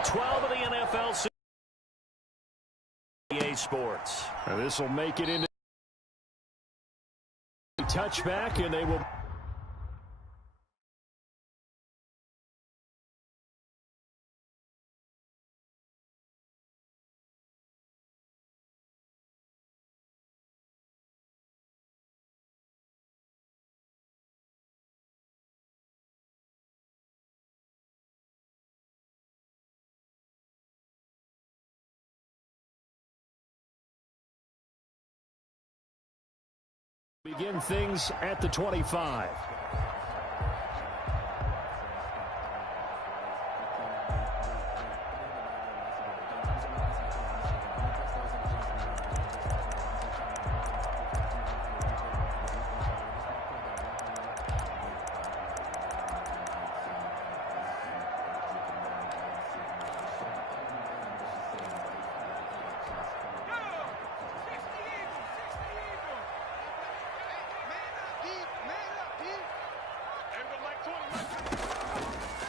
Week 12 of the NFL season. EA Sports. This will make it into a touchback, and they will. Begin things at the 25.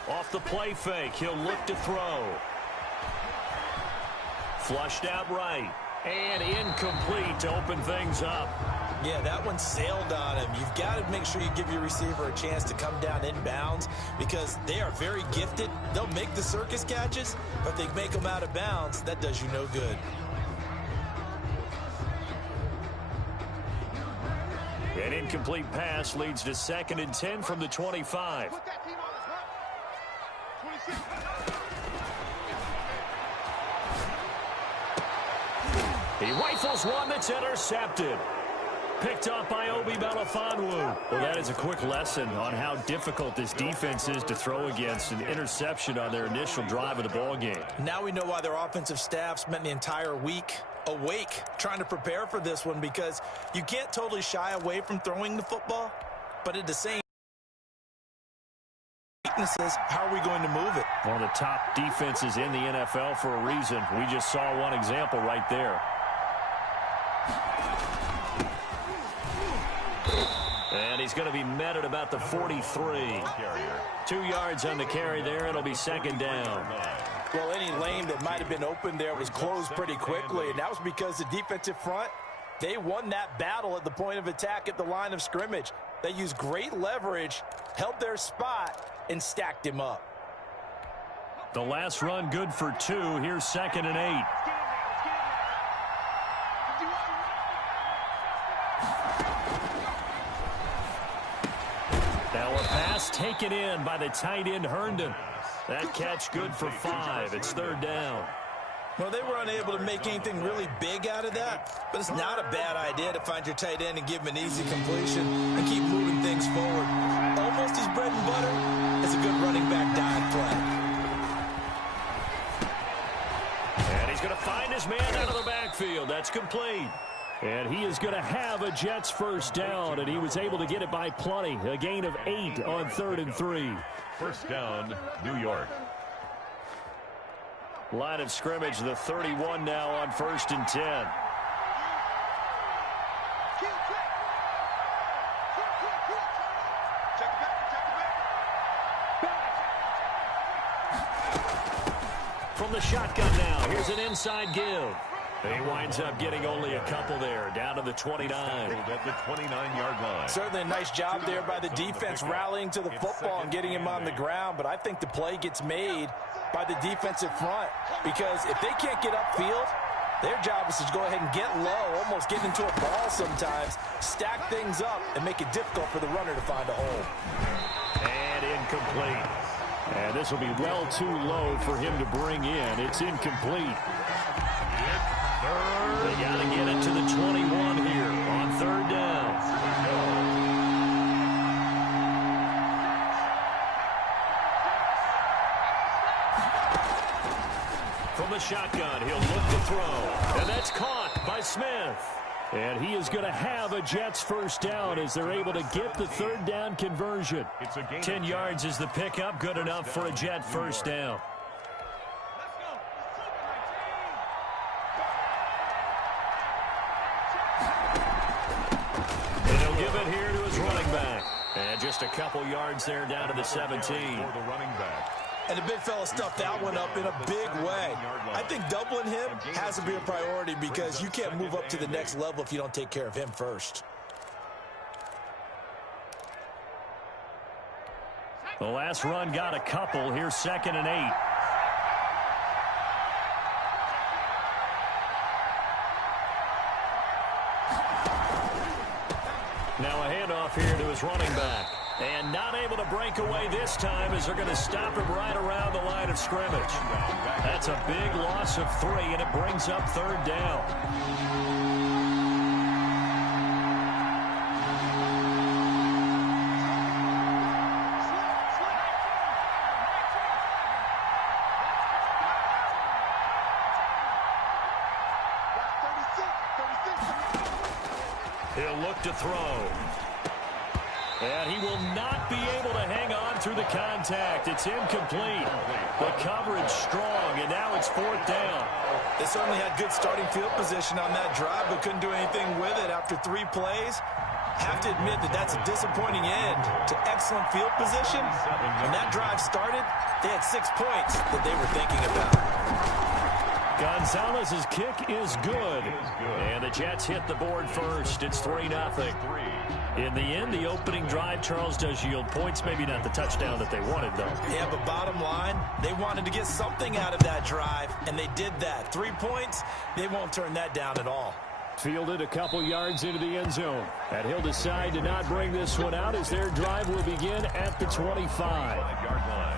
Off the play fake, he'll look to throw. Flushed out right. And incomplete to open things up. Yeah, that one sailed on him. You've got to make sure you give your receiver a chance to come down inbounds because they are very gifted. They'll make the circus catches, but they make them out of bounds. That does you no good. An incomplete pass leads to 2nd and 10 from the 25. He rifles one that's intercepted. Picked up by Obi Melifonwu. Well, that is a quick lesson on how difficult this defense is to throw against. An interception on their initial drive of the ball game. Now we know why their offensive staff spent the entire week awake trying to prepare for this one because you can't totally shy away from throwing the football, but at the same weaknesses, how are we going to move it? One of the top defenses in the NFL for a reason. We just saw one example right there. And he's going to be met at about the 43. 2 yards on the carry there. It'll be 2nd down. Well, any lane that might have been open there was closed pretty quickly, and that was because the defensive front, they won that battle at the point of attack at the line of scrimmage. They used great leverage, held their spot, and stacked him up. The last run good for 2. Here's 2nd and 8. Now a pass taken in by the tight end Herndon. That catch good for 5. It's 3rd down. Well, they were unable to make anything really big out of that, but it's not a bad idea to find your tight end and give him an easy completion and keep moving things forward. Almost his bread and butter is a good running back dive play. And he's going to find his man out of the backfield. That's complete. And he is going to have a Jets first down, and he was able to get it by plenty. A gain of 8 on 3rd and 3. First down, New York. Line of scrimmage, the 31 now on 1st and 10. From the shotgun now, here's an inside give. And he winds up getting only a couple there, down to the 29. At the 29-yard line. Certainly a nice job there by the defense rallying to the football and getting him on the ground, but I think the play gets made by the defensive front because if they can't get upfield, their job is to go ahead and get low, almost get into a ball sometimes, stack things up, and make it difficult for the runner to find a hole. And incomplete. And this will be well too low for him to bring in. It's incomplete. They got to get it to the 21 here on 3rd down. From the shotgun, he'll look to throw. And that's caught by Smith. And he is going to have a Jets first down as they're able to get the 3rd down conversion. 10 yards is the pickup, good enough for a Jet first down. And he'll give it here to his running back. And just a couple yards there down to the 17. For the running back. And the big fella stuffed that one up in a big way. I think doubling him has to be a priority because you can't move up to the next level if you don't take care of him first. The last run got a couple. Here's 2nd and 8. Now a handoff here to his running back. And not able to break away this time as they're going to stop him right around the line of scrimmage. That's a big loss of 3, and it brings up 3rd down. He'll look to throw. And he will not be able to hang on through the contact. It's incomplete. The coverage strong, and now it's 4th down. They certainly had good starting field position on that drive, but couldn't do anything with it after 3 plays. Have to admit that that's a disappointing end to excellent field position. When that drive started, they had 6 points that they were thinking about. Gonzalez's kick is good. And the Jets hit the board first. It's 3-0. In the end, the opening drive, Charles, does yield points. Maybe not the touchdown that they wanted, though. Yeah, but bottom line, they wanted to get something out of that drive, and they did that. 3 points, they won't turn that down at all. Fielded a couple yards into the end zone. And he'll decide to not bring this one out as their drive will begin at the 25-yard line.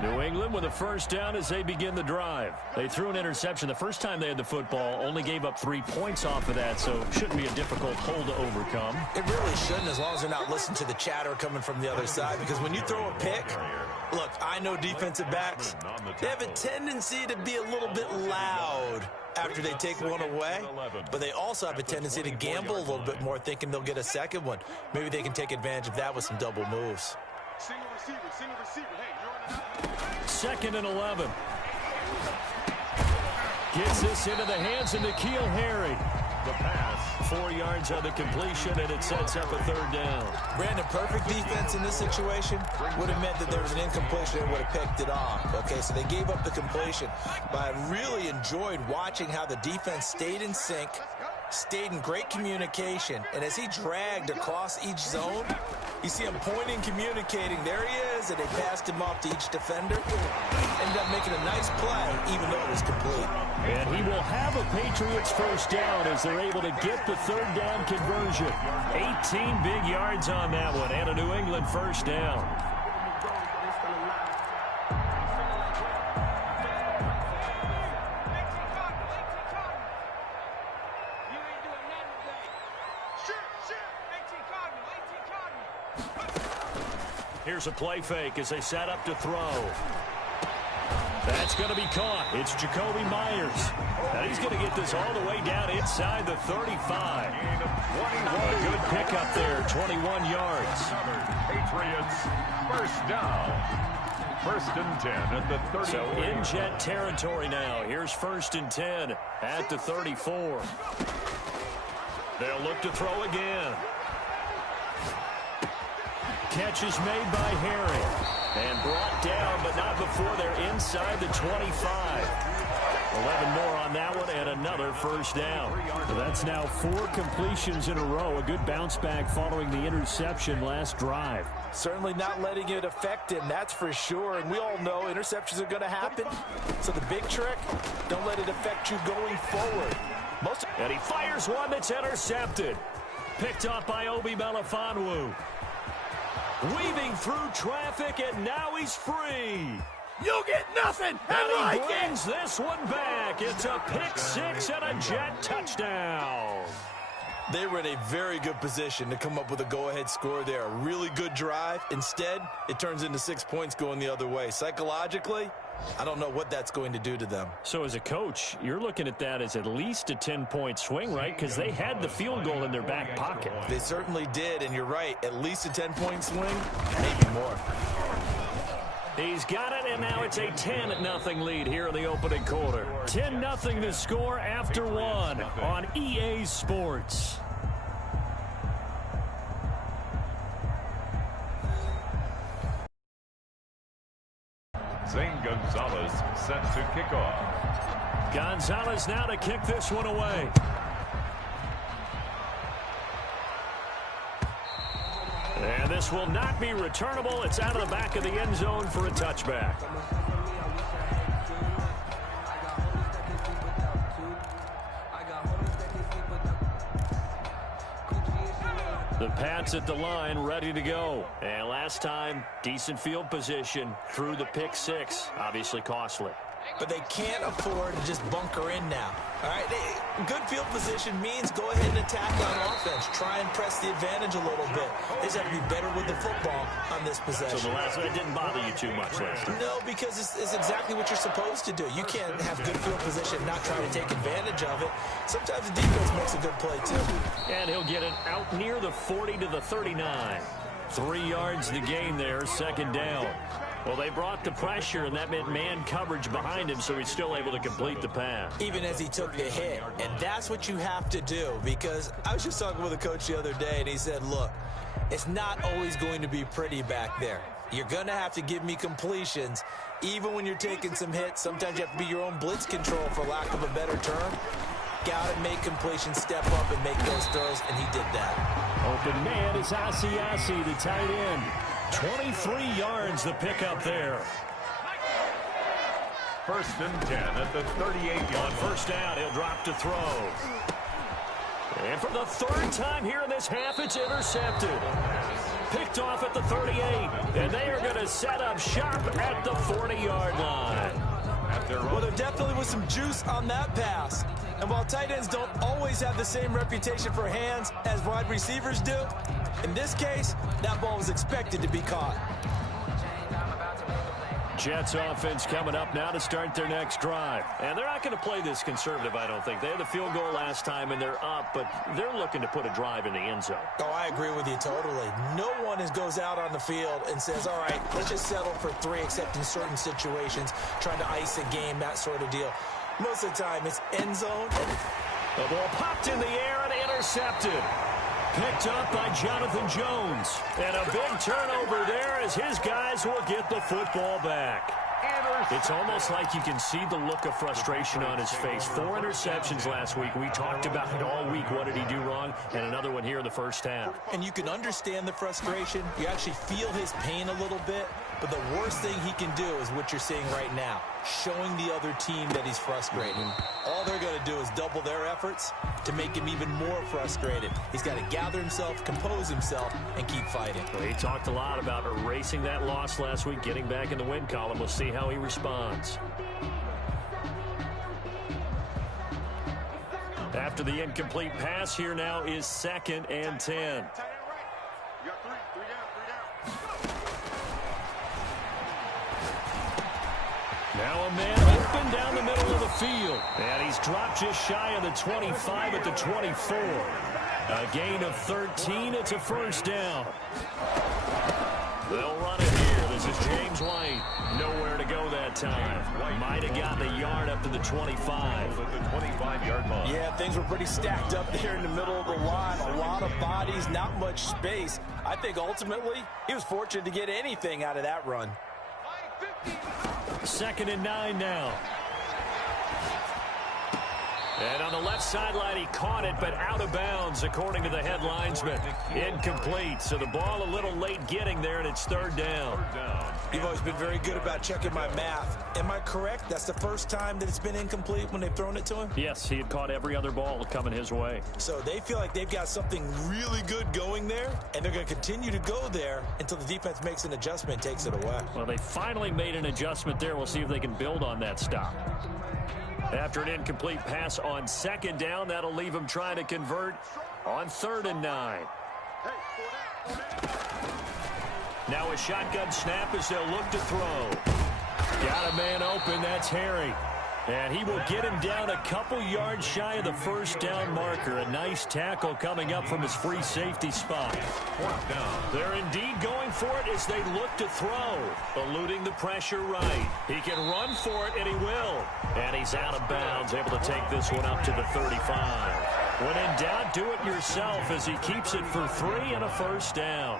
New England with a first down as they begin the drive. They threw an interception the first time they had the football, only gave up 3 points off of that, so shouldn't be a difficult hole to overcome. It really shouldn't, as long as they're not listening to the chatter coming from the other side, because when you throw a pick, look, I know defensive backs, they have a tendency to be a little bit loud after they take one away, but they also have a tendency to gamble a little bit more, thinking they'll get a second one. Maybe they can take advantage of that with some double moves. Single receiver, hey, you're on an 2nd and 11. Gets this into the hands of N'Keal Harry. The pass, 4 yards on the completion, and it sets up a 3rd down. Brandon, perfect defense in this situation would have meant that there was an incompletion and would have picked it off. Okay, so they gave up the completion. But I really enjoyed watching how the defense stayed in sync, stayed in great communication, and as he dragged across each zone, you see him pointing, communicating. There he is, and they passed him off to each defender. Ended up making a nice play, even though it was complete. And he will have a Patriots first down as they're able to get the 3rd down conversion. 18 big yards on that one, and a New England first down. Here's a play fake as they set up to throw. That's going to be caught. It's Jacoby Myers. And he's going to get this all the way down inside the 35. A good pickup there, 21 yards. Patriots first down. 1st and 10 at the 34. So in Jet territory now. Here's 1st and 10 at the 34. They'll look to throw again. Catch is made by Harry. And brought down, but not before they're inside the 25. 11 more on that one, and another first down. So that's now 4 completions in a row. A good bounce back following the interception last drive. Certainly not letting it affect him, that's for sure. And we all know interceptions are going to happen. So the big trick, don't let it affect you going forward. And he fires one that's intercepted. Picked up by Obi Melifonwu. Weaving through traffic, and now he's free. You get nothing. And he brings this one back. It's a pick 6 and a Jet touchdown. They were in a very good position to come up with a go-ahead score there. A really good drive. Instead, it turns into 6 points going the other way. Psychologically, I don't know what that's going to do to them. So as a coach, you're looking at that as at least a 10-point swing, right? Because they had the field goal in their back pocket. They certainly did, and you're right. At least a 10-point swing, maybe more. He's got it, and now it's a 10-0 lead here in the opening quarter. 10-0 the score after one on EA Sports. kickoff. Gonzalez now to kick this one away. And this will not be returnable. It's out of the back of the end zone for a touchback. The Pats at the line, ready to go. And last time, decent field position through the pick six. Obviously costly. But they can't afford to just bunker in now. All right, good field position means go ahead and attack on offense. Try and press the advantage a little bit. They just have to be better with the football on this possession. So the last one didn't bother you too much last time? No, because it's exactly what you're supposed to do. You can't have good field position and not try to take advantage of it. Sometimes the defense makes a good play, too. And he'll get it out near the 40 to the 39. 3 yards the gain there, second down. Well, they brought the pressure, and that meant man coverage behind him, so he's still able to complete the pass. Even as he took the hit. And that's what you have to do, because I was just talking with a coach the other day, and he said, look, it's not always going to be pretty back there. You're going to have to give me completions. Even when you're taking some hits, sometimes you have to be your own blitz control, for lack of a better term. Got to make completions, step up, and make those throws, and he did that. Open man is Asiasi, the tight end. 23 yards the pickup there. First and 10 at the 38-yard line. First down, he'll drop to throw. And for the third time here in this half, it's intercepted. Picked off at the 38. And they are going to set up shop at the 40-yard line. Well, there definitely was some juice on that pass. And while tight ends don't always have the same reputation for hands as wide receivers do, in this case, that ball was expected to be caught. Jets offense coming up now to start their next drive. And they're not going to play this conservative, I don't think. They had the field goal last time, and they're up, but they're looking to put a drive in the end zone. Oh, I agree with you totally. No one goes out on the field and says, all right, let's just settle for 3, except in certain situations, trying to ice a game, that sort of deal. Most of the time, it's end zone. The ball popped in the air and intercepted. Picked up by Jonathan Jones. And a big turnover there as his guys will get the football back. It's almost like you can see the look of frustration on his face. 4 interceptions last week. We talked about it all week. What did he do wrong? And another one here in the first half. And you can understand the frustration. You actually feel his pain a little bit. But the worst thing he can do is what you're seeing right now, showing the other team that he's frustrated. All they're going to do is double their efforts to make him even more frustrated. He's got to gather himself, compose himself, and keep fighting. Well, he talked a lot about erasing that loss last week, getting back in the win column. We'll see how he responds. After the incomplete pass, here now is 2nd and 10. You got 3 down. Now a man open down the middle of the field. And he's dropped just shy of the 25 at the 24. A gain of 13. It's a first down. They'll run it here. This is James White. Nowhere to go that time. Might have gotten a yard up to the 25. At the 25-yard line. Yeah, things were pretty stacked up there in the middle of the line. A lot of bodies, not much space. I think ultimately he was fortunate to get anything out of that run. 2nd and 9 now. And on the left sideline, he caught it, but out of bounds, according to the head linesman. Incomplete, so the ball a little late getting there, and it's 3rd down. You've always been very good about checking my math. Am I correct? That's the first time that it's been incomplete when they've thrown it to him? Yes, he had caught every other ball coming his way. So they feel like they've got something really good going there, and they're going to continue to go there until the defense makes an adjustment and takes it away. Well, they finally made an adjustment there. We'll see if they can build on that stop. After an incomplete pass on 2nd down, that'll leave him trying to convert on 3rd and 9. Now a shotgun snap as they'll look to throw. Got a man open, that's Harry. And he will get him down a couple yards shy of the first down marker. A nice tackle coming up from his free safety spot. They're indeed going for it as they look to throw. Eluding the pressure right. He can run for it, and he will. And he's out of bounds, able to take this one up to the 35. When in doubt, do it yourself as he keeps it for 3 and a first down.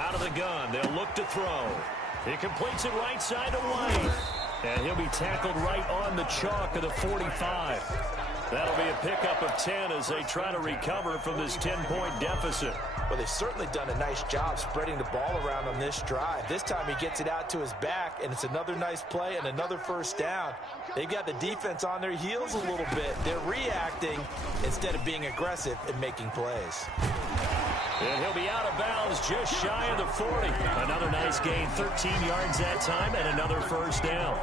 Out of the gun. They'll look to throw. He completes it right side to White. And he'll be tackled right on the chalk of the 45. That'll be a pickup of 10 as they try to recover from this 10-point deficit. Well, they've certainly done a nice job spreading the ball around on this drive. This time he gets it out to his back, and it's another nice play and another first down. They've got the defense on their heels a little bit. They're reacting instead of being aggressive and making plays. And he'll be out of bounds just shy of the 40. Another nice gain, 13 yards that time, and another first down.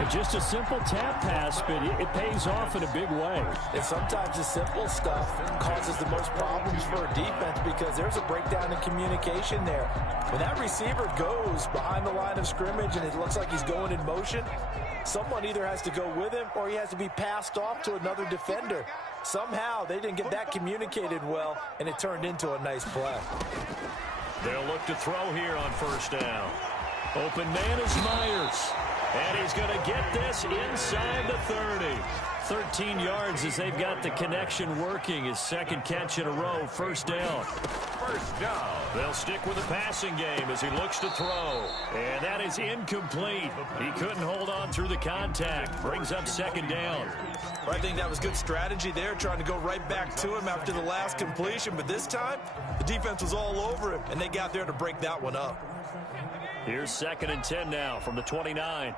And just a simple tap pass, but it pays off in a big way. And sometimes the simple stuff causes the most problems for a defense because there's a breakdown in communication there. When that receiver goes behind the line of scrimmage and it looks like he's going in motion, someone either has to go with him or he has to be passed off to another defender. Somehow they didn't get that communicated well, and it turned into a nice play. They'll look to throw here on first down. Open man is Myers. And he's going to get this inside the 30. 13 yards as they've got the connection working. His second catch in a row, first down. First down. They'll stick with the passing game as he looks to throw. And that is incomplete. He couldn't hold on through the contact. Brings up second down. Well, I think that was good strategy there, trying to go right back to him after the last completion. But this time, the defense was all over him, and they got there to break that one up. Here's 2nd and 10 now from the 29.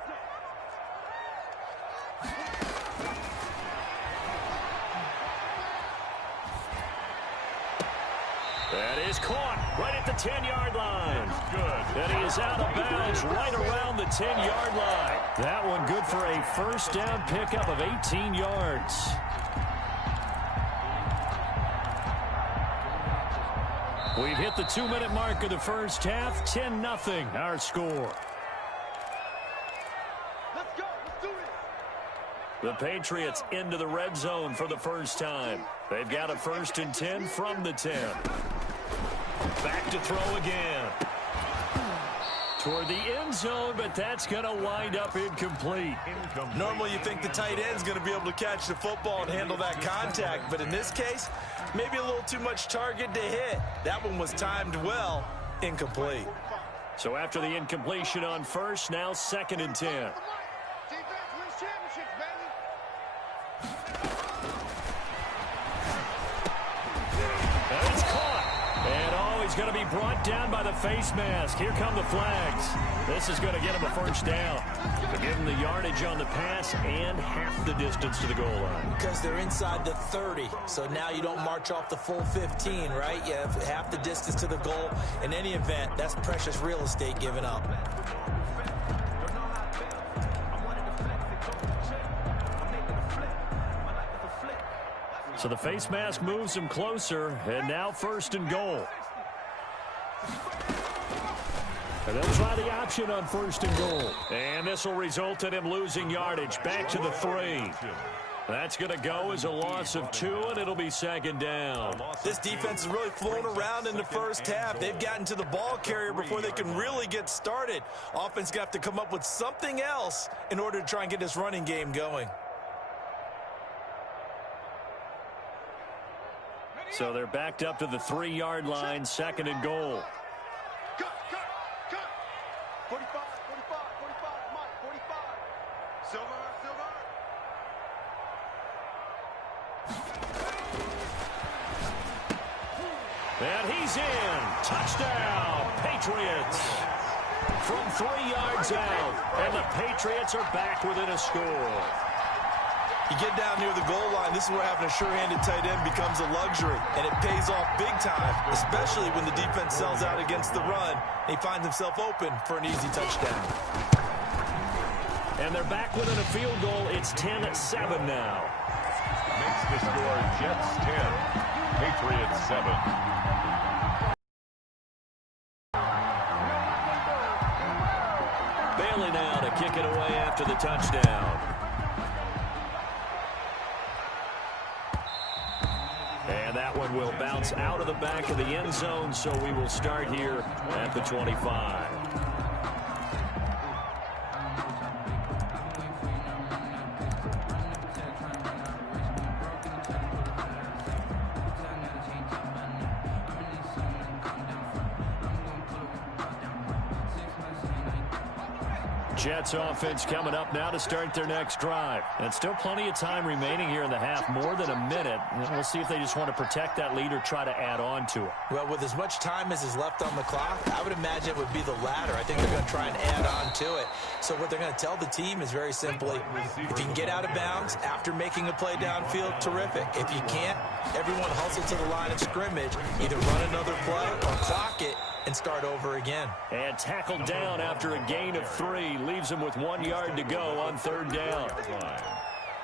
That is caught right at the 10-yard line. Good. And he is out of bounds right around the 10-yard line. That one good for a first down pickup of 18 yards. We've hit the 2-minute mark of the first half. 10-0 our score. Let's go. Let's do it. The Patriots into the red zone for the first time. They've got a 1st and 10 from the 10. Back to throw again. Toward the end zone, but that's going to wind up incomplete. Normally you think the tight end's going to be able to catch the football and handle that contact, but in this case, maybe a little too much target to hit. That one was timed well, incomplete. So after the incompletion on first, now 2nd and 10. Defense wins championships, baby. And it's caught. And he's going to be brought down by the face mask. Here come the flags. This is going to get him a first down. To give him the yardage on the pass and half the distance to the goal line. Because they're inside the 30, so now you don't march off the full 15, right? You have half the distance to the goal. In any event, that's precious real estate given up. So the face mask moves him closer, and now 1st and goal. And they'll try the option on 1st and goal. And this will result in him losing yardage back to the 3. That's going to go as a loss of 2, and it'll be 2nd down. This defense is really flown around in the first half. They've gotten to the ball carrier before they can really get started. Offense got to come up with something else in order to try and get this running game going. So they're backed up to the 3-yard line, 2nd and goal. Cut. 45, 45, 45, Mike, 45. Silver. And he's in. Touchdown, Patriots. From 3 yards out, and the Patriots are back within a score. You get down near the goal line, this is where having a sure-handed tight end becomes a luxury, and it pays off big time, especially when the defense sells out against the run, and he finds himself open for an easy touchdown. And they're back within a field goal. It's 10-7 now. Makes the score Jets 10, Patriots 7. Bailey now to kick it away after the touchdown. And that one will bounce out of the back of the end zone, so we will start here at the 25. Jets offense coming up now to start their next drive. And still plenty of time remaining here in the half, more than a minute. And we'll see if they just want to protect that lead or try to add on to it. Well, with as much time as is left on the clock, I would imagine it would be the latter. I think they're going to try and add on to it. So what they're going to tell the team is very simply, if you can get out of bounds after making a play downfield, terrific. If you can't, everyone hustle to the line of scrimmage, either run another play or clock it and start over again. And tackled down after a gain of 3. Leaves him with 1 yard to go on third down.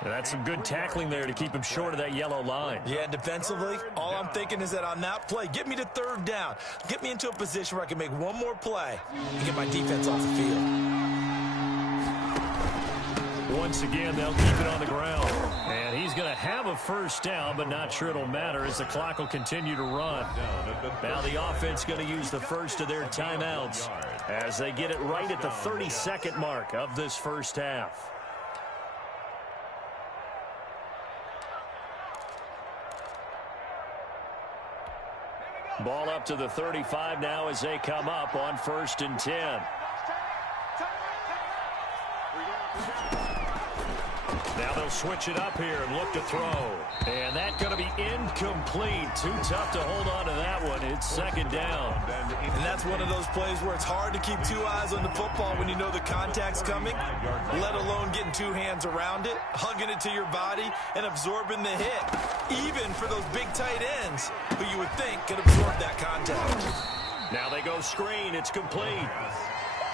And that's some good tackling there to keep him short of that yellow line. Yeah, and defensively, all I'm thinking is that on that play, get me to third down. Get me into a position where I can make one more play and get my defense off the field. Once again, they'll keep it on the ground. And he's going to have a first down, but not sure it'll matter as the clock will continue to run. Now the offense going to use the first of their timeouts as they get it right at the 30-second mark of this first half. Ball up to the 35 now as they come up on 1st and 10. Now they'll switch it up here and look to throw. And that's going to be incomplete. Too tough to hold on to that one. It's second down. And that's one of those plays where it's hard to keep 2 eyes on the football when you know the contact's coming, let alone getting 2 hands around it, hugging it to your body, and absorbing the hit. Even for those big tight ends who you would think could absorb that contact. Now they go screen. It's complete.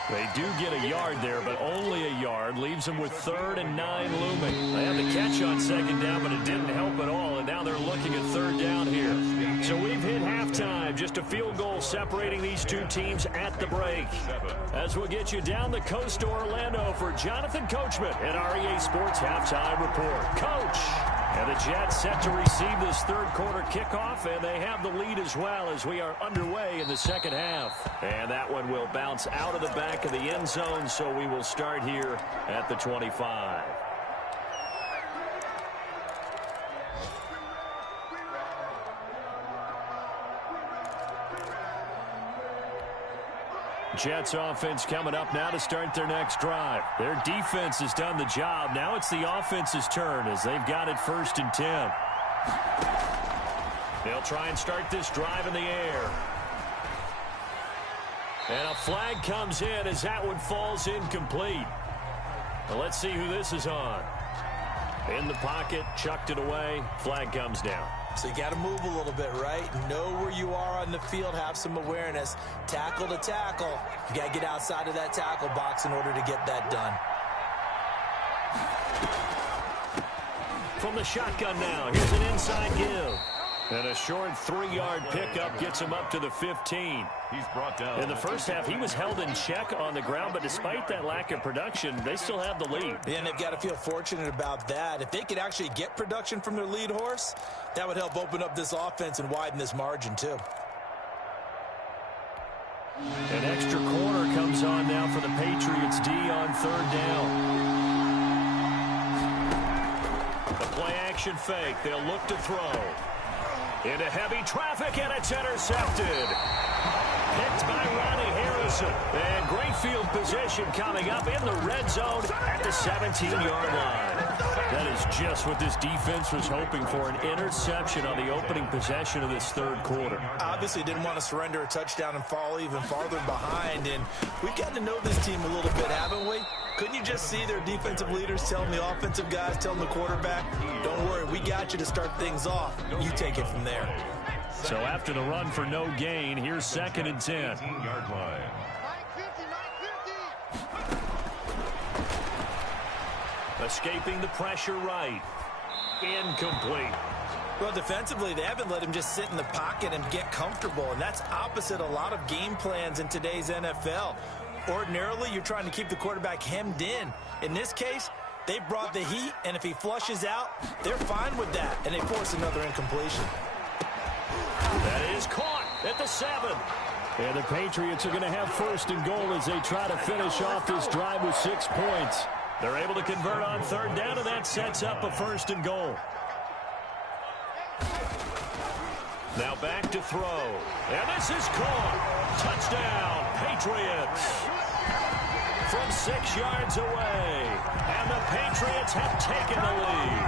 They do get a yard there, but only a yard. Leaves them with 3rd and 9 looming. They had the catch on second down, but it didn't help at all, and now they're looking at third down here. So we've hit halftime. Just a field goal separating these two teams at the break. As we'll get you down the coast to Orlando for Jonathan Coachman at REA Sports Halftime Report. Coach! And the Jets set to receive this third quarter kickoff, and they have the lead as well as we are underway in the second half. And that one will bounce out of the back of the end zone, so we will start here at the 25. Jets offense coming up now to start their next drive. Their defense has done the job. Now it's the offense's turn as they've got it 1st and 10. They'll try and start this drive in the air. And a flag comes in as that one falls incomplete. Well, let's see who this is on. In the pocket, chucked it away. Flag comes down. So you got to move a little bit, right? Know where you are on the field, have some awareness. Tackle to tackle. You got to get outside of that tackle box in order to get that done. From the shotgun now, here's an inside give. And a short 3-yard pickup gets him up to the 15. He's brought down. In the first half, he was held in check on the ground, but despite that lack of production, they still have the lead. Yeah, and they've got to feel fortunate about that. If they could actually get production from their lead horse, that would help open up this offense and widen this margin, too. An extra corner comes on now for the Patriots D on third down. The play-action fake. They'll look to throw. Into heavy traffic, and it's intercepted. Picked by Ronnie Harrison. And great field position coming up in the red zone at the 17-yard line. That is just what this defense was hoping for, an interception on the opening possession of this third quarter. Obviously didn't want to surrender a touchdown and fall even farther behind. And we've gotten to know this team a little bit, haven't we? Couldn't you just see their defensive leaders telling the offensive guys, telling the quarterback, don't worry, we got you to start things off. You take it from there. So after the run for no gain, here's 2nd and 10. 18-yard line. Escaping the pressure right. Incomplete. Well, defensively, they haven't let him just sit in the pocket and get comfortable, and that's opposite a lot of game plans in today's NFL. Ordinarily, you're trying to keep the quarterback hemmed in. In this case, they brought the heat, and if he flushes out, they're fine with that, and they force another incompletion. That is caught at the 7. And the Patriots are going to have 1st and goal as they try to finish off this drive with 6 points. They're able to convert on third down, and that sets up a 1st and goal. Now back to throw. And this is caught. Touchdown, Patriots. from 6 yards away. And the Patriots have taken the lead.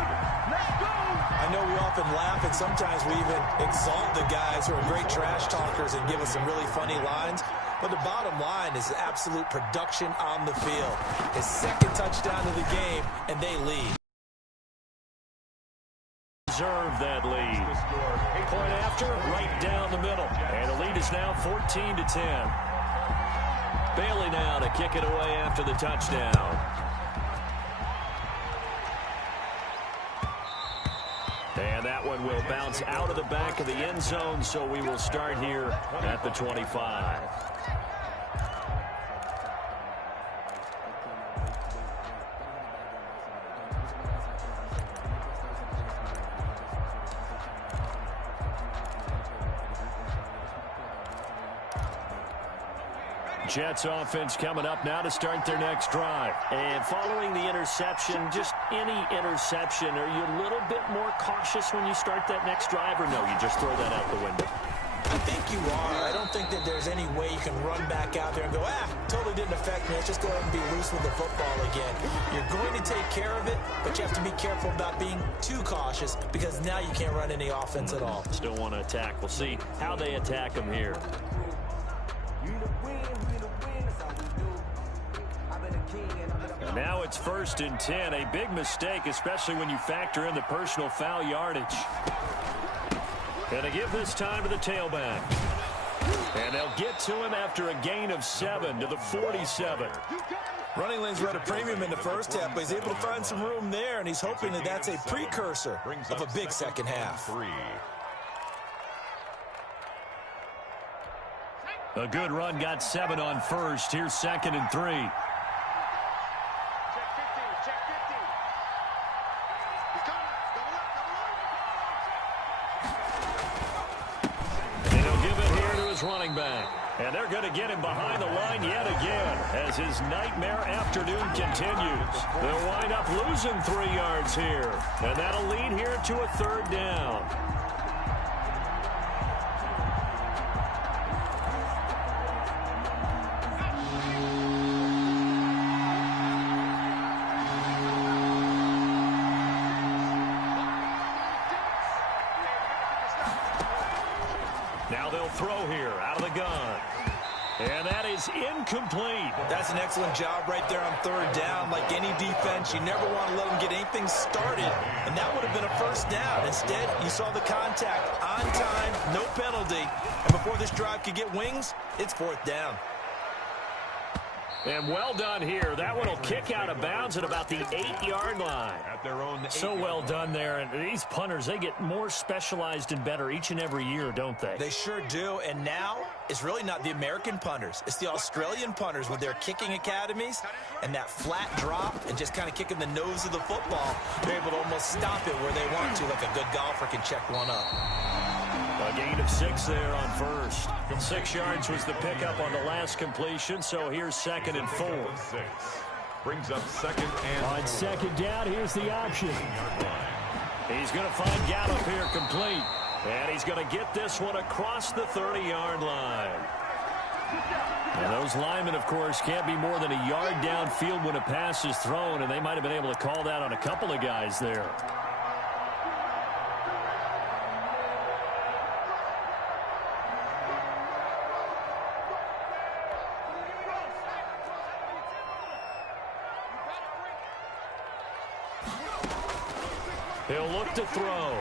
I know we often laugh, and sometimes we even exalt the guys who are great trash talkers and give us some really funny lines. But the bottom line is absolute production on the field. His second touchdown of the game, and they lead. Deserve that lead. Point after, right down the middle. And the lead is now 14-10. Bailey now to kick it away after the touchdown. And that one will bounce out of the back of the end zone, so we will start here at the 25. Jets offense coming up now to start their next drive. And following the interception, just any interception, are you a little bit more cautious when you start that next drive, or no, you just throw that out the window? I think you are. I don't think that there's any way you can run back out there and go, totally didn't affect me. Let's just go ahead and be loose with the football again. You're going to take care of it, but you have to be careful about being too cautious because now you can't run any offense at all. Still want to attack. We'll see how they attack them here. And now it's 1st and 10. A big mistake, especially when you factor in the personal foul yardage. Gonna give this time to the tailback. And they'll get to him after a gain of 7 to the 47. Running lanes were at a premium in the first half, but he's able to find some room there, and he's hoping that that's a precursor of a big second half. A good run got 7 on first. Here's 2nd and 3. Check 50. He's coming. Double up. And he'll give it here to his running back. And they're going to get him behind the line yet again as his nightmare afternoon continues. They'll wind up losing 3 yards here. And that'll lead here to a 3rd down. Now they'll throw here out of the gun. And that is incomplete. That's an excellent job right there on 3rd down. Like any defense, you never want to let them get anything started. And that would have been a 1st down. Instead, you saw the contact on time, no penalty. And before this drive could get wings, it's 4th down. And well done here. That one will kick out of bounds at about the 8-yard line. At their own So well done there. And these punters, they get more specialized and better each and every year, don't they? They sure do. And now it's really not the American punters. It's the Australian punters with their kicking academies and that flat drop and just kind of kicking the nose of the football. They're able to almost stop it where they want to, like a good golfer can check one up. A gain of 6 there on first. 6 yards was the pickup on the last completion, so here's 2nd and 4. 6. Brings up 2nd and On 2nd down, here's the option. He's going to find Gallup here complete. And he's going to get this one across the 30-yard line. And those linemen, of course, can't be more than a yard downfield when a pass is thrown, and they might have been able to call that on a couple of guys there. He'll look to throw.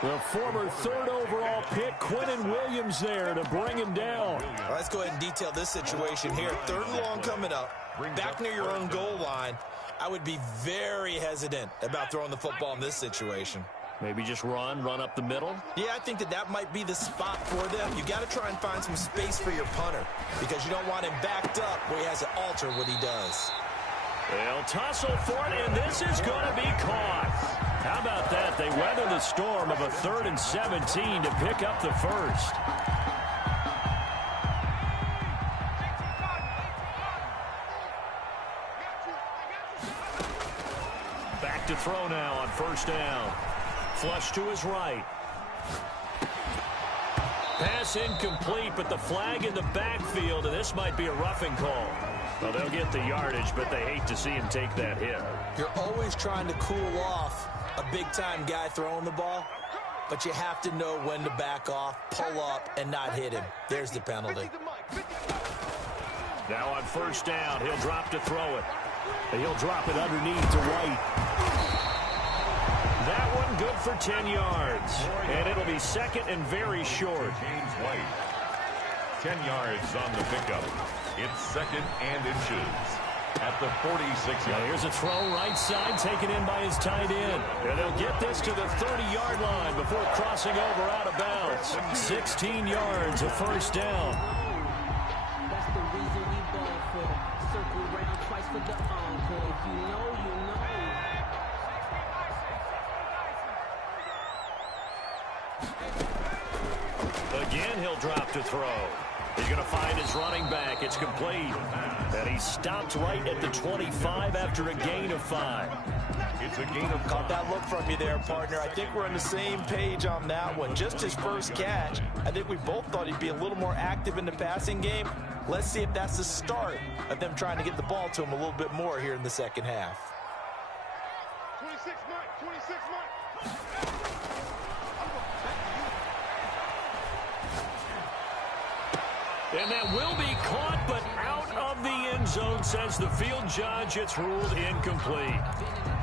The former 3rd overall pick, Quinnen Williams, there to bring him down. Well, let's go ahead and detail this situation here. 3rd and long coming up. Back near your own goal line. I would be very hesitant about throwing the football in this situation. Maybe just run up the middle. Yeah, I think that might be the spot for them. You got to try and find some space for your punter because you don't want him backed up where he has to alter what he does. They'll tussle for it, and this is going to be caught. How about that? They weather the storm of a 3rd and 17 to pick up the first. Back to throw now on 1st down. Flush to his right. Pass incomplete, but the flag in the backfield, and this might be a roughing call. Well, they'll get the yardage, but they hate to see him take that hit. You're always trying to cool off a big-time guy throwing the ball, but you have to know when to back off, pull up, and not hit him. There's the penalty. Now on first down, he'll drop to throw it. He'll drop it underneath to White. That one good for 10 yards. And it'll be second and very short. James White. 10 yards on the pickup. It's second and inches at the 46 Now yard. here's a throw right side taken in by his tight end. And they'll get this to the 30-yard line before crossing over out of bounds. 16 yards, a first down. That's the reason we ball for. Circle round twice for the encore. If you know, you know. Again, he'll drop to throw. He's going to find his running back. It's complete. And he stopped right at the 25 after a gain of 5. It's a gain of Caught that look from you there, partner. I think we're on the same page on that one. Just his first catch. I think we both thought he'd be a little more active in the passing game. Let's see if that's the start of them trying to get the ball to him a little bit more here in the second half. 26 Mike, 26 Mike. And that will be caught, but out of the end zone, says the field judge. It's ruled incomplete.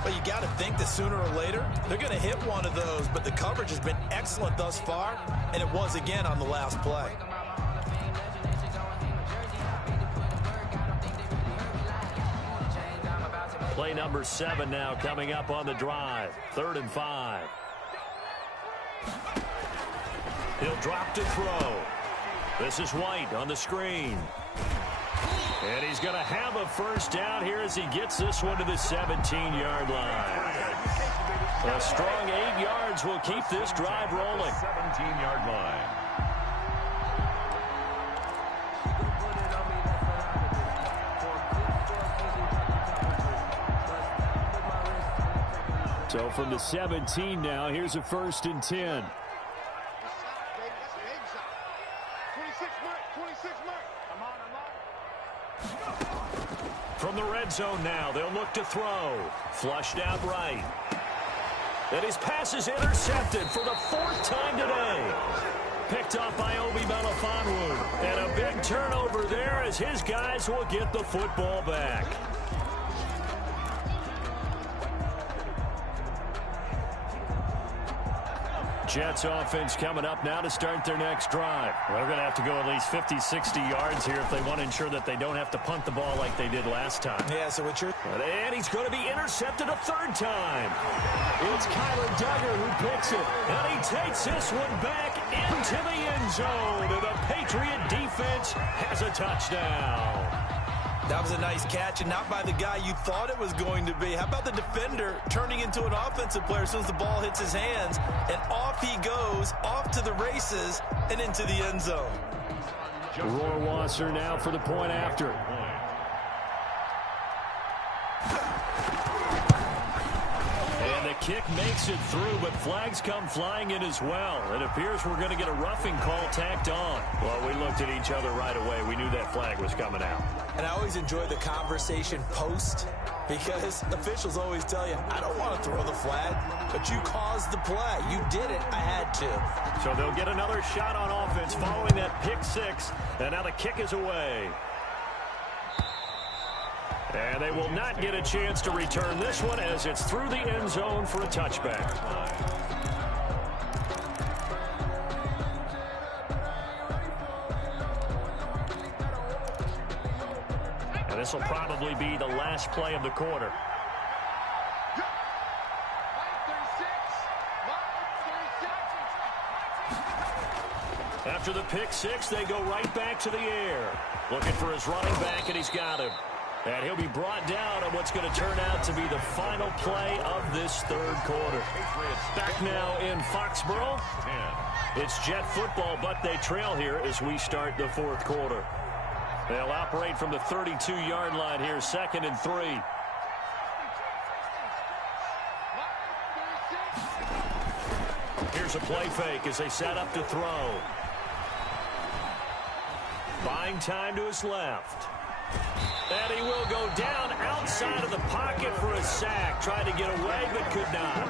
But you got to think that sooner or later, they're going to hit one of those. But the coverage has been excellent thus far, and it was again on the last play. Play number 7 now coming up on the drive. 3rd and 5. He'll drop to throw. This is White on the screen. And he's going to have a first down here as he gets this one to the 17-yard line. A strong 8 yards will keep this drive rolling. 17-yard line. So from the 17 now, here's a 1st and 10. From the red zone now, they'll look to throw. Flushed out right. And his pass is intercepted for the 4th time today. Picked off by Obi Melifonwu. And a big turnover there as his guys will get the football back. Jets offense coming up now to start their next drive. Well, they're going to have to go at least 50, 60 yards here if they want to ensure that they don't have to punt the ball like they did last time. Yeah, so what you're... And he's going to be intercepted a 3rd time. It's Kyler Duggar who picks it. And he takes this one back into the end zone. And the Patriot defense has a touchdown. That was a nice catch, and not by the guy you thought it was going to be. How about the defender turning into an offensive player as soon as the ball hits his hands, and off he goes, off to the races, and into the end zone. Rohrwasser now for the point after. And the kick makes it through, but flags come flying in as well. It appears we're going to get a roughing call tacked on. Well, we looked at each other right away. We knew that flag was coming out. And I always enjoy the conversation post, because officials always tell you, I don't want to throw the flag, but you caused the play. You did it. I had to. So they'll get another shot on offense following that pick 6. And now the kick is away. And they will not get a chance to return this one as it's through the end zone for a touchback. And this will probably be the last play of the quarter. After the pick 6, they go right back to the air. Looking for his running back, and he's got him. And he'll be brought down on what's going to turn out to be the final play of this 3rd quarter. Back now in Foxborough. It's Jet football, but they trail here as we start the 4th quarter. They'll operate from the 32-yard line here, 2nd and 3. Here's a play fake as they set up to throw. Buying time to his left. And he will go down outside of the pocket for a sack. Tried to get away, but could not.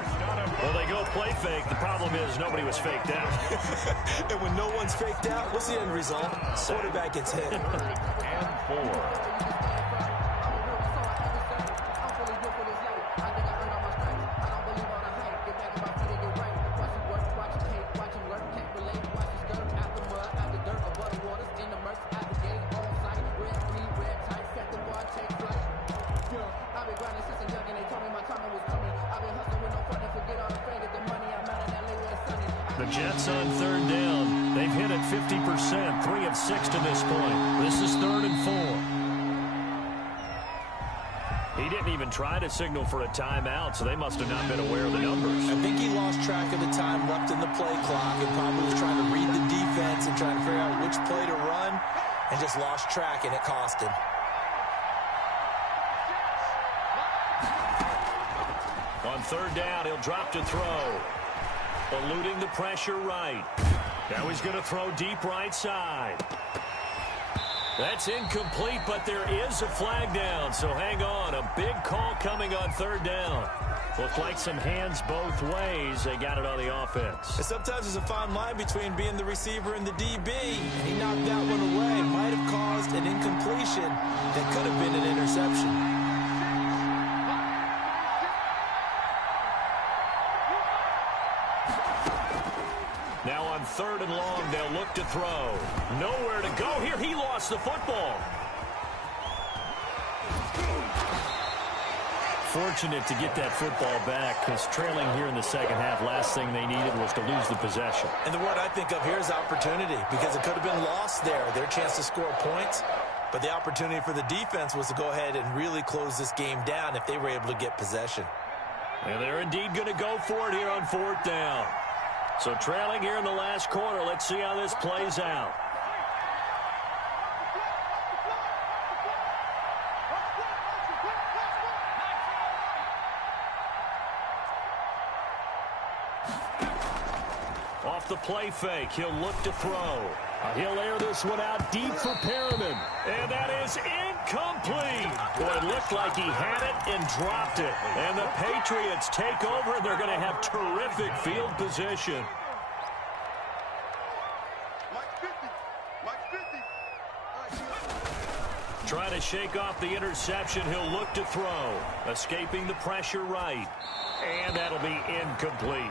Well, they go play fake. The problem is nobody was faked out. And when no one's faked out, what's the end result? Quarterback gets hit. And 4. The Jets on 3rd down. They've hit it 50%, 3 of 6 to this point. This is 3rd and 4. He didn't even try to signal for a timeout, so they must have not been aware of the numbers. I think he lost track of the time left in the play clock and probably was trying to read the defense and trying to figure out which play to run and just lost track, and it cost him. On 3rd down, he'll drop to throw. Eluding the pressure right. Now he's going to throw deep right side. That's incomplete, but there is a flag down, so hang on. A big call coming on 3rd down. Looked like some hands both ways. They got it on the offense. And sometimes there's a fine line between being the receiver and the DB, and he knocked that one away. Might have caused an incompletion that could have been an interception. Now on 3rd and long, they'll look to throw. Nowhere to go here. He lost the football. Fortunate to get that football back, because trailing here in the second half, last thing they needed was to lose the possession. And the word I think of here is opportunity, because it could have been lost there, their chance to score points. But the opportunity for the defense was to go ahead and really close this game down if they were able to get possession. And they're indeed going to go for it here on 4th down. So trailing here in the last quarter. Let's see how this plays out. Off the play fake, he'll look to throw. He'll air this one out deep for Perriman. And that is incomplete. Boy, it looked like he had it and dropped it. And the Patriots take over, and they're going to have terrific field position. Trying to shake off the interception. He'll look to throw. Escaping the pressure right. And that'll be incomplete.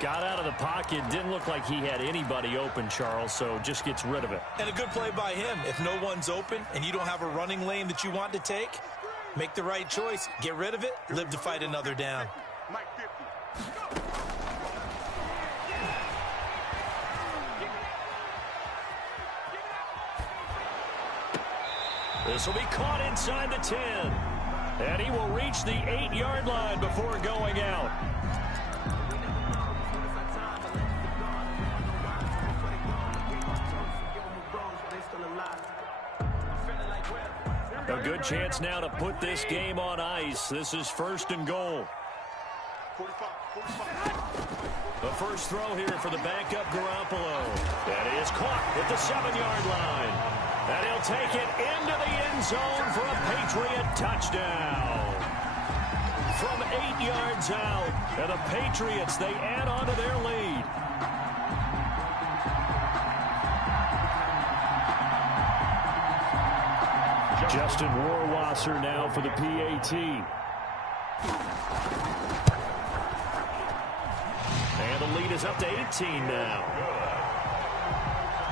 Got out of the pocket. Didn't look like he had anybody open, Charles, so just gets rid of it. And a good play by him. If no one's open and you don't have a running lane that you want to take, make the right choice. Get rid of it. Live to fight another down. This will be caught inside the 10. And he will reach the 8-yard line before going out. A good chance now to put this game on ice. This is 1st and goal. The first throw here for the backup Garoppolo. That is caught at the 7-yard line. And he'll take it into the end zone for a Patriot touchdown. From 8 yards out. And the Patriots, they add on to their lead. Justin Rohrwasser now for the PAT. And the lead is up to 18 now.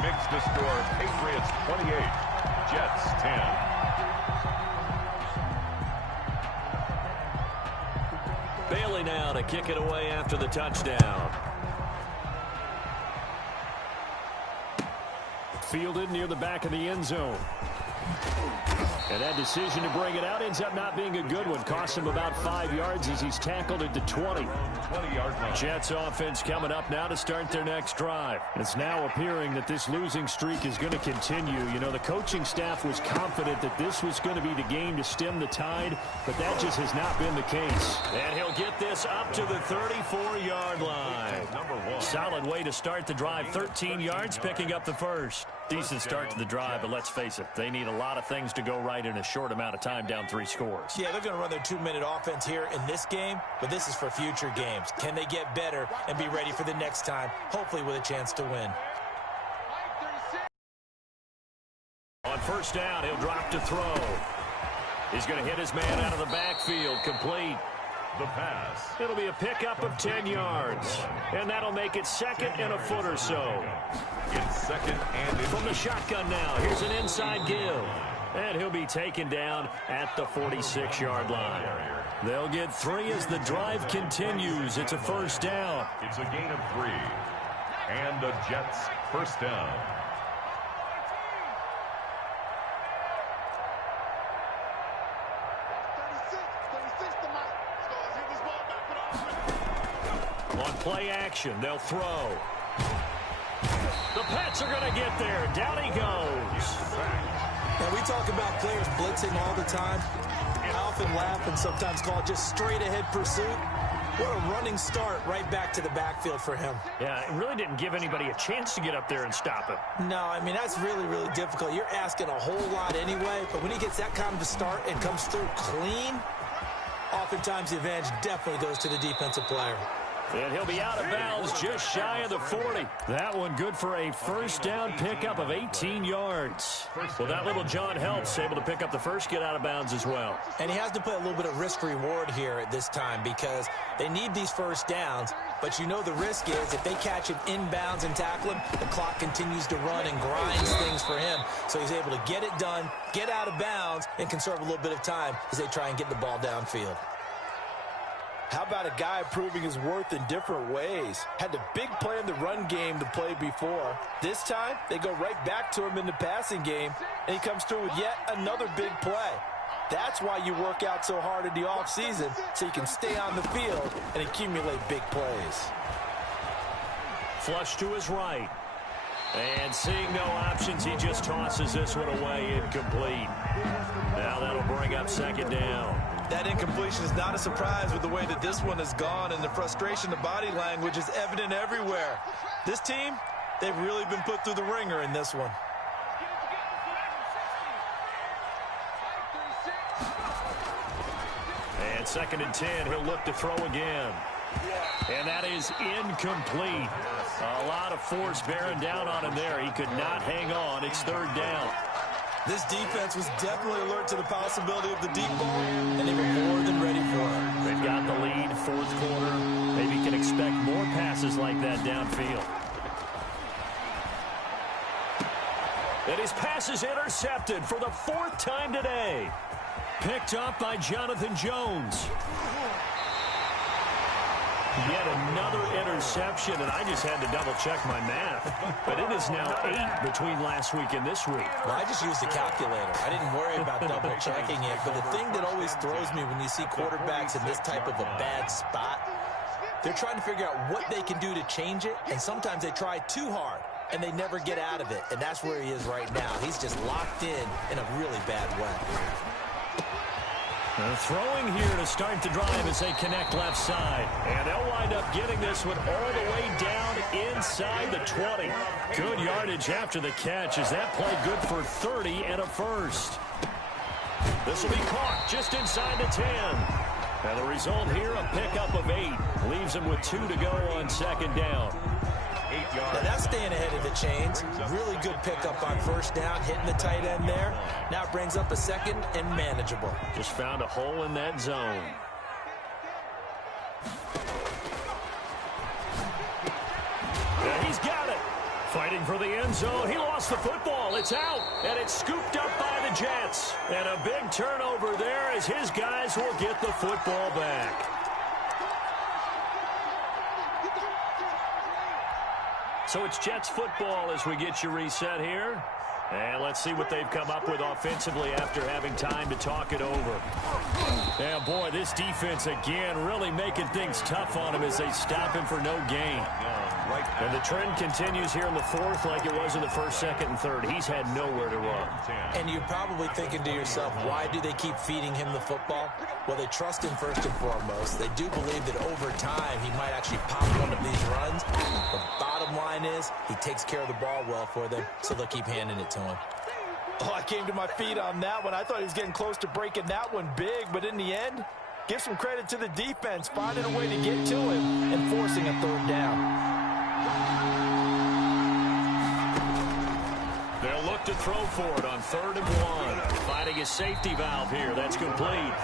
Makes the score Patriots 28, Jets 10. Bailey now to kick it away after the touchdown. Fielded near the back of the end zone. And that decision to bring it out ends up not being a good one. Costs him about 5 yards as he's tackled at the 20. 20-yard line. Jets offense coming up now to start their next drive. It's now appearing that this losing streak is going to continue. You know, the coaching staff was confident that this was going to be the game to stem the tide, but that just has not been the case. And he'll get this up to the 34-yard line. Number 1. Solid way to start the drive. 13 yards, picking up the first. Decent start to the drive, but let's face it, they need a lot of things to go right in a short amount of time, down 3 scores. Yeah, they're going to run their 2-minute offense here in this game, but this is for future games. Can they get better and be ready for the next time, hopefully with a chance to win? On first down, he'll drop to throw. He's going to hit his man out of the backfield, complete. The pass. It'll be a pickup of 10 yards, and that'll make it 2nd and a foot or so. It's 2nd and From the shotgun now, here's an inside give. And he'll be taken down at the 46-yard line. They'll get 3 as the drive continues. It's a first down. It's a gain of 3. And the Jets first down. On play action, they'll throw. The Pats are going to get there. Down he goes. Now, we talk about players blitzing all the time. I often laugh and sometimes call it just straight-ahead pursuit. What a running start right back to the backfield for him. Yeah, it really didn't give anybody a chance to get up there and stop him. No, I mean, that's really, really difficult. You're asking a whole lot anyway, but when he gets that kind of a start and comes through clean, oftentimes the advantage definitely goes to the defensive player. And he'll be out of bounds just shy of the 40. That one good for a first down pickup of 18 yards. Well, that little John helps able to pick up the first, get out of bounds as well. And he has to play a little bit of risk-reward here at this time because they need these first downs, but you know the risk is if they catch him inbounds and tackle him, the clock continues to run and grinds things for him. So he's able to get it done, get out of bounds, and conserve a little bit of time as they try and get the ball downfield. How about a guy proving his worth in different ways? Had the big play in the run game to play before. This time, they go right back to him in the passing game, and he comes through with yet another big play. That's why you work out so hard in the offseason, so you can stay on the field and accumulate big plays. Flush to his right. And seeing no options, he just tosses this one away, incomplete. Now that'll bring up 2nd down. That incompletion is not a surprise with the way that this one has gone, and the frustration, the body language is evident everywhere. This team, they've really been put through the ringer in this one. And 2nd and 10, he'll look to throw again. And that is incomplete. A lot of force bearing down on him there. He could not hang on. It's 3rd down. This defense was definitely alert to the possibility of the deep ball, and they were more than ready for it. They've got the lead, 4th quarter. Maybe can expect more passes like that downfield. And his pass is intercepted for the 4th time today. Picked up by Jonathan Jones. Yet another interception, and I just had to double-check my math. But it is now 8 between last week and this week. Well, I just used a calculator. I didn't worry about double-checking it. But the thing that always throws me when you see quarterbacks in this type of a bad spot, they're trying to figure out what they can do to change it, and sometimes they try too hard, and they never get out of it. And that's where he is right now. He's just locked in a really bad way. They're throwing here to start the drive as they connect left side. And they'll wind up getting this one all the way down inside the 20. Good yardage after the catch as that play good for 30 and a first. This will be caught just inside the 10. And the result here, a pickup of 8. Leaves them with 2 to go on 2nd down. 8 yards. Now that's staying ahead of the chains. Really good pickup on first down, hitting the tight end there. Now it brings up a 2nd and manageable. Just found a hole in that zone. And he's got it. Fighting for the end zone. He lost the football. It's out. And it's scooped up by the Jets. And a big turnover there as his guys will get the football back. So it's Jets football as we get you reset here. And let's see what they've come up with offensively after having time to talk it over. And boy, this defense again really making things tough on him as they stop him for no gain. right now. And the trend continues here in the fourth like it was in the first, second, and third. He's had nowhere to run. And you're probably thinking to yourself, why do they keep feeding him the football? Well, they trust him first and foremost. They do believe that over time he might actually pop one of these runs. The bottom line is he takes care of the ball well for them, so they'll keep handing it to him. Oh, I came to my feet on that one. I thought he was getting close to breaking that one big, but in the end, give some credit to the defense, finding a way to get to him and forcing a third down. They'll look to throw for it on 3rd and 1. Finding a safety valve here. That's complete.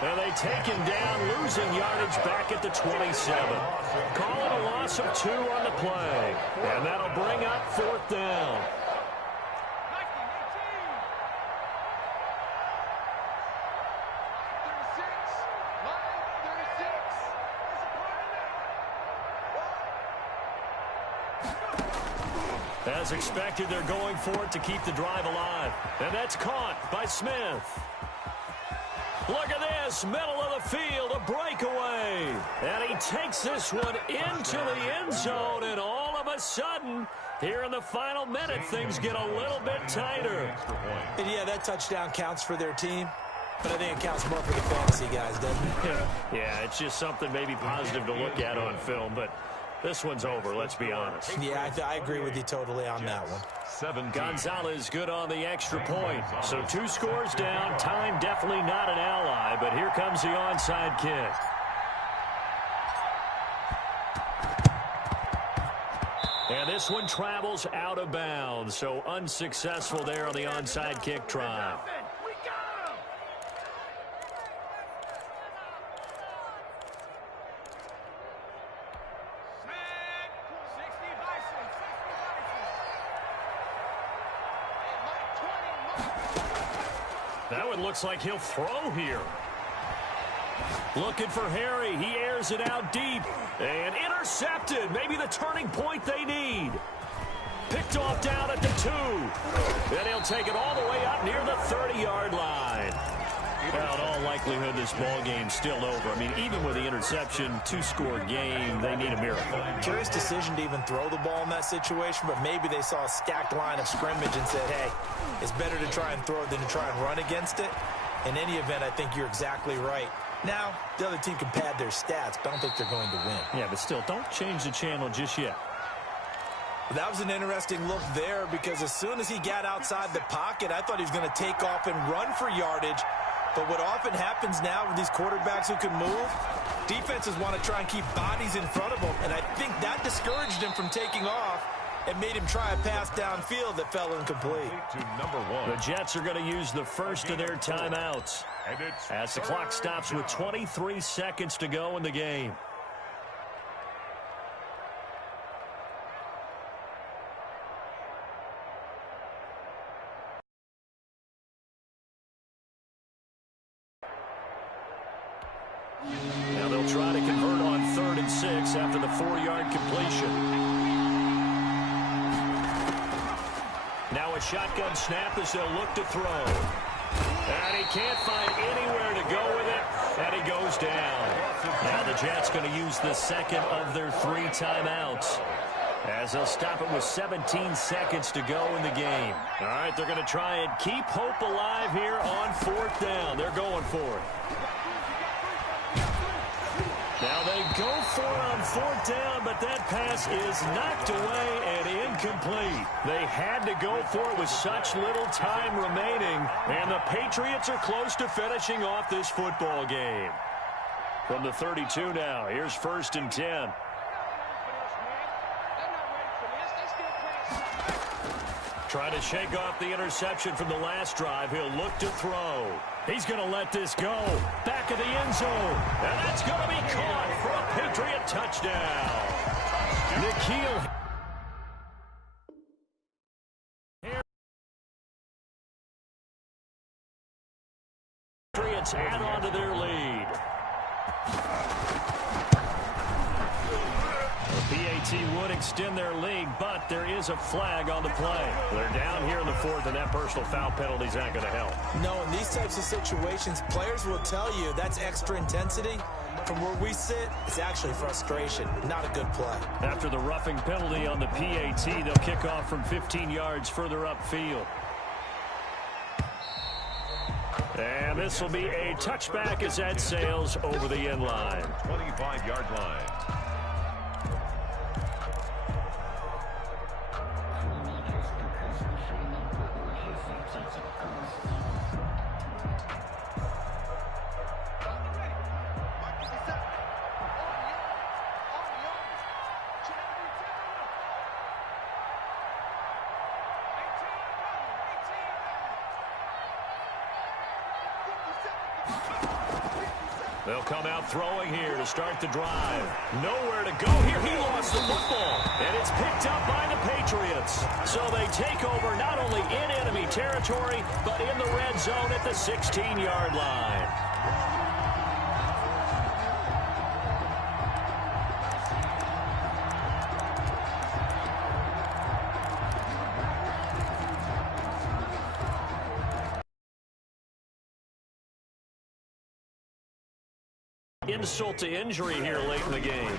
And they take him down, losing yardage back at the 27. Calling a loss of 2 on the play. And that'll bring up 4th down. As expected, they're going for it to keep the drive alive. And that's caught by Smith. Look at this, middle of the field, a breakaway. And he takes this one into the end zone, and all of a sudden, here in the final minute, things get a little bit tighter. And yeah, that touchdown counts for their team, but I think it counts more for the fantasy guys, doesn't it? Yeah, it's just something maybe positive to look at on film, but this one's over, let's be honest. Yeah, I agree with you totally on that one. Gonzalez good on the extra point. So 2 scores down. Time definitely not an ally, but here comes the onside kick. And this one travels out of bounds, so unsuccessful there on the onside kick try. That one looks like he'll throw here. Looking for Harry. He airs it out deep. And intercepted. Maybe the turning point they need. Picked off down at the 2. Then he'll take it all the way up near the 30-yard line. Well, in all likelihood, this ball game's still over. I mean, even with the interception, 2-score game, they need a miracle. Curious decision to even throw the ball in that situation, but maybe they saw a stacked line of scrimmage and said, hey, it's better to try and throw it than to try and run against it. In any event, I think you're exactly right. Now, the other team can pad their stats, but I don't think they're going to win. Yeah, but still, don't change the channel just yet. That was an interesting look there because as soon as he got outside the pocket, I thought he was going to take off and run for yardage. But what often happens now with these quarterbacks who can move, defenses want to try and keep bodies in front of them, and I think that discouraged him from taking off and made him try a pass downfield that fell incomplete. The Jets are going to use the first of their timeouts as the clock stops with 23 seconds to go in the game. Now they'll try to convert on 3rd and 6 after the 4-yard completion. Now a shotgun snap as they'll look to throw. And he can't find anywhere to go with it, and he goes down. Now the Jets going to use the second of their 3 timeouts as they'll stop it with 17 seconds to go in the game. All right, they're going to try and keep hope alive here on 4th down. They're going for it. Now they go for it on 4th down, but that pass is knocked away and incomplete. They had to go for it with such little time remaining, and the Patriots are close to finishing off this football game. From the 32 now, here's 1st and 10. Trying to shake off the interception from the last drive. He'll look to throw. He's going to let this go. Back of the end zone. And that's going to be caught for a Patriot touchdown. N'Keal Patriots add on to their lead. PAT would extend their lead, but there is a flag on the play. They're down here in the 4th, and that personal foul penalty is not going to help. No, in these types of situations, players will tell you that's extra intensity. From where we sit, it's actually frustration, not a good play. After the roughing penalty on the PAT, they'll kick off from 15 yards further upfield. And this will be a touchback as that sails over the end line. 25-yard line. They'll come out throwing here to start the drive. Nowhere to go here. He lost the football. And it's picked up by the Patriots. So they take over not only in enemy territory, but in the red zone at the 16-yard line. Insult to injury here late in the game.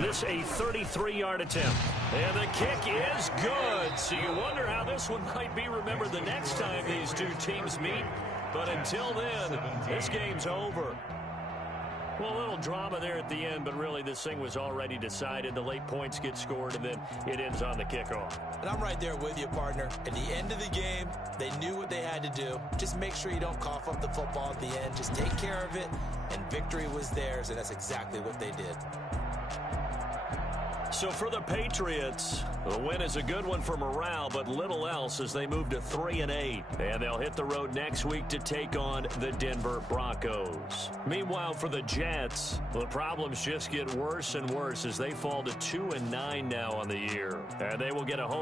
This a 33-yard attempt. And the kick is good. So you wonder how this one might be remembered the next time these two teams meet. But until then, this game's over. Well, a little drama there at the end, but really this thing was already decided. The late points get scored, and then it ends on the kickoff. And I'm right there with you, partner. At the end of the game, they knew what they had to do. Just make sure you don't cough up the football at the end. Just take care of it, and victory was theirs, and that's exactly what they did. So for the Patriots, the win is a good one for morale, but little else as they move to 3-8. And they'll hit the road next week to take on the Denver Broncos. Meanwhile, for the Jets, the problems just get worse and worse as they fall to 2-9 now on the year. And they will get a home